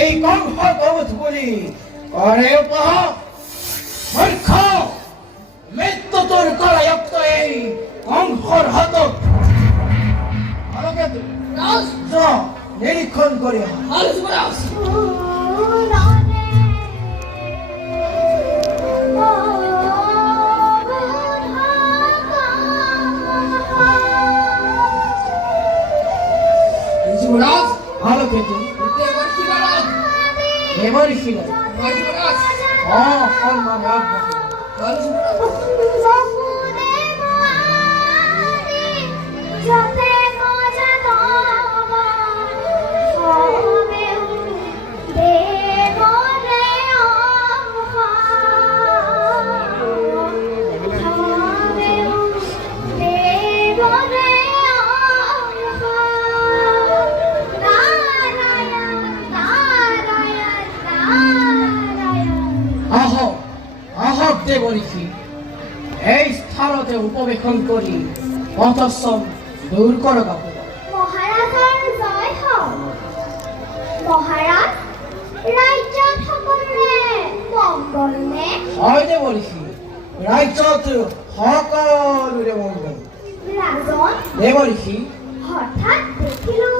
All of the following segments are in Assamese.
এই কংস কবচ বলি করে উপহার মূর্খ মৃত্যু তোর করায়ত্ত এই কংসর হাত আলোকেতু নিরীক্ষণ করি আলোকেতু এবারই শিলা এই স্থানতে উপবেশন করি পথশ্রম দূর করো কাপড় মহাৰাজৰ জয় হওক মহাৰাজ ৰাজ্যত সকলোৰে মংগল নে হয় দে বলিছি ৰাজ্যত সকলোৰে মংগল ৰাজন দে বলিছি হঠাৎ দেখিলো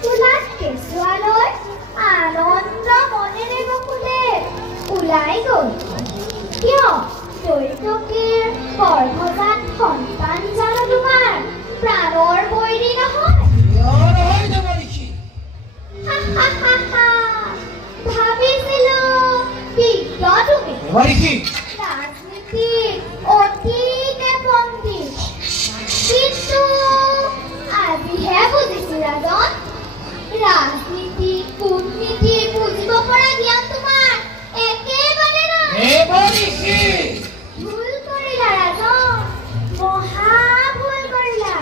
তুলাত কেঁচুৱালৈ আনন্দ মনেৰে বকুলে ওলাই গ'ল কিয় দৈত্যকীৰ গৰ্ভজাত সন্তান জানো তোমাৰ প্ৰাণৰ বৈৰী নহয় ভাবিছিলো বিজ্ঞ তুমি ৰাজনীতিত অতিকে পণ্ডিত কিন্তু আজিহে বুজিছো ৰাজন ৰাজনীতি কূটনীতি বুজিব পৰা জ্ঞান তোমাৰ একেবাৰে ভুল কৰিলা ৰাজন মহা ভুল কৰিলা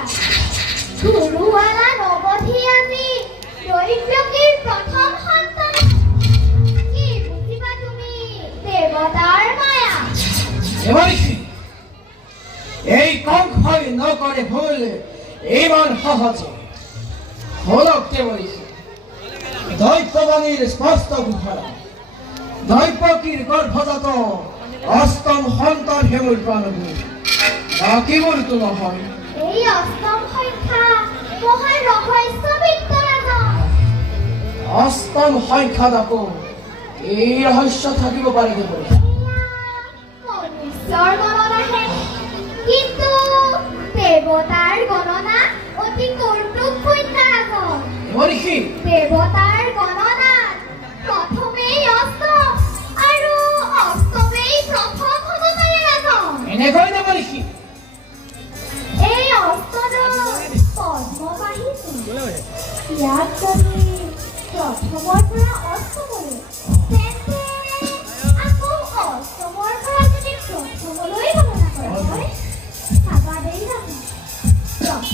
গুৰুৱালা নৱধি আজি দৈত্যকীৰ প্ৰথম সন্তান কি বুজিবা তুমি দেৱতাৰ মায়া এই কংসই নকৰে ভুল ইমান সহজে হলকে বলিছে দৈত্যবাণীর স্পষ্ট ঘোষণা দৈত্যকীর গর্ভজাত অষ্টম সন্তান হেমুর প্রাণভূ বাকি মূর্ত নহয় এই অষ্টম সংখ্যা মহান রহস্য বিদ্যারাজন অষ্টম সংখ্যা দেখো এই রহস্য থাকিব পাৰিব বলে মনুষ্যৰ গণনাহে কিন্তু দেৱতাৰ গণনা অতি কৌতুকপূৰ্ণ ৰাজন মৰিষি দেৱতাৰ গণনাত প্ৰথমেই অষ্টম আৰু অষ্টমেই প্ৰথম হ'ব পাৰে ৰাজন এনেকৈ নে মৰিষি এই অষ্টদল পদ্মবাহী ইয়াত যদি প্ৰথমৰ পৰা অষ্টমলৈ তেন্তে আকৌ অষ্টমৰ পৰা যদি প্ৰথমলৈ গণনা কৰা হয় চাবা দেই ৰাজন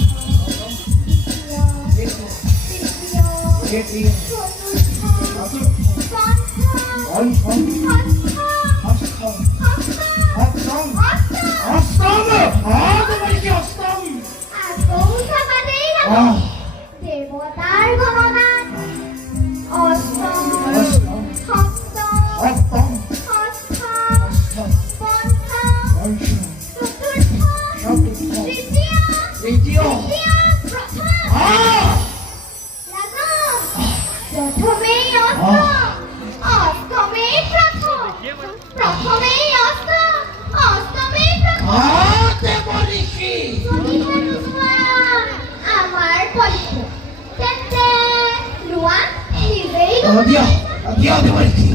দেৱতাৰ গণনাত অষ্টম সপ্তম ষষ্ঠ পঞ্চম চতুৰ্থ তৃতীয় প্ৰথম প্ৰথমেই অষ্টম অষ্টমেই প্ৰথম প্ৰথমেই অষ্টম অষ্টমেই প্ৰথম আমাৰ পৰীক্ষা তেন্তে লোৱা নিজেই দিয়া দেবরিকি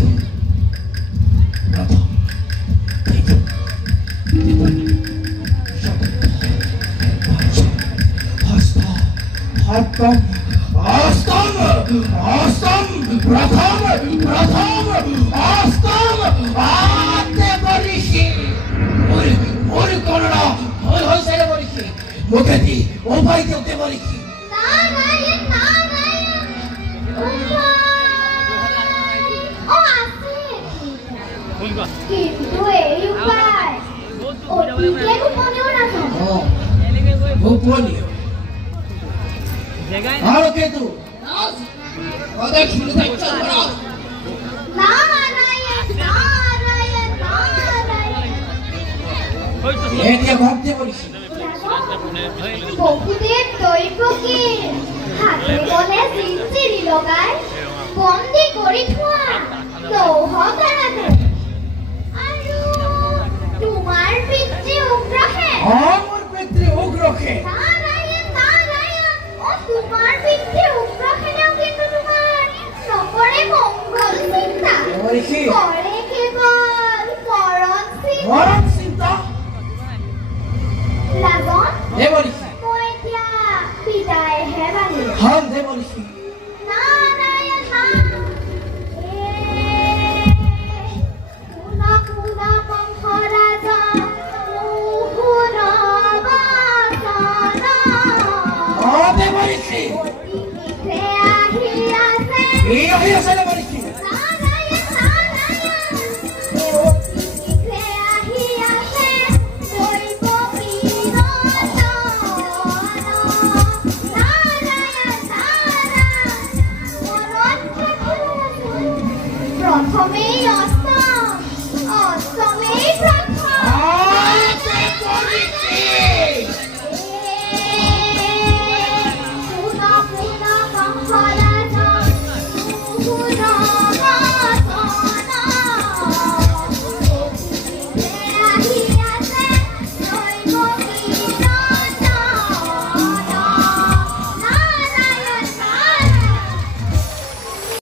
প্রথম অষ্টম আতে বরিকি মোর করোনা হইছে রে বরিকি মুখে দি ও ভাই কেতে বরিকি নারায়ণ নারায়ণ ও আছে কিন্তু এই উপায় অতিকে গোপনীয় ৰাজন গোপনীয় আলোকেতু প্রদক্ষিণ দায়িত্ব ধরো। নারায়ণ নারায়ণ নারায়ণ এ দিয়ে ভাবতে বলিস। বহুদের দৈবকে হাতে বলে জিঞ্জিরি লগাই বন্দী কৰি থোৱা লৌহ কাৰাগাৰে আৰু তোমাৰ পিতৃ উগ্ৰহে আমাৰ পিতৃ উগ্ৰকে নাৰায়ণ নাৰায়ণ ও তোমাৰ পিতৃ উগ্ৰসেনেও কিন্তু তোমাৰ নকৰে মংগল চিন্তা বলিছি কৰে কেৱল মৰণ চিন্তা মরণ চিন্তা লাজন দে বলিছি মই এতিয়া বিদায়হে বাঢ়িম হল দে বলিছি নারায়ণ শুন শুন মহাৰাজ মোহন বাচন দে বলিছি অতি শীঘ্ৰে আহি আছে এই হইছে দে বলিছি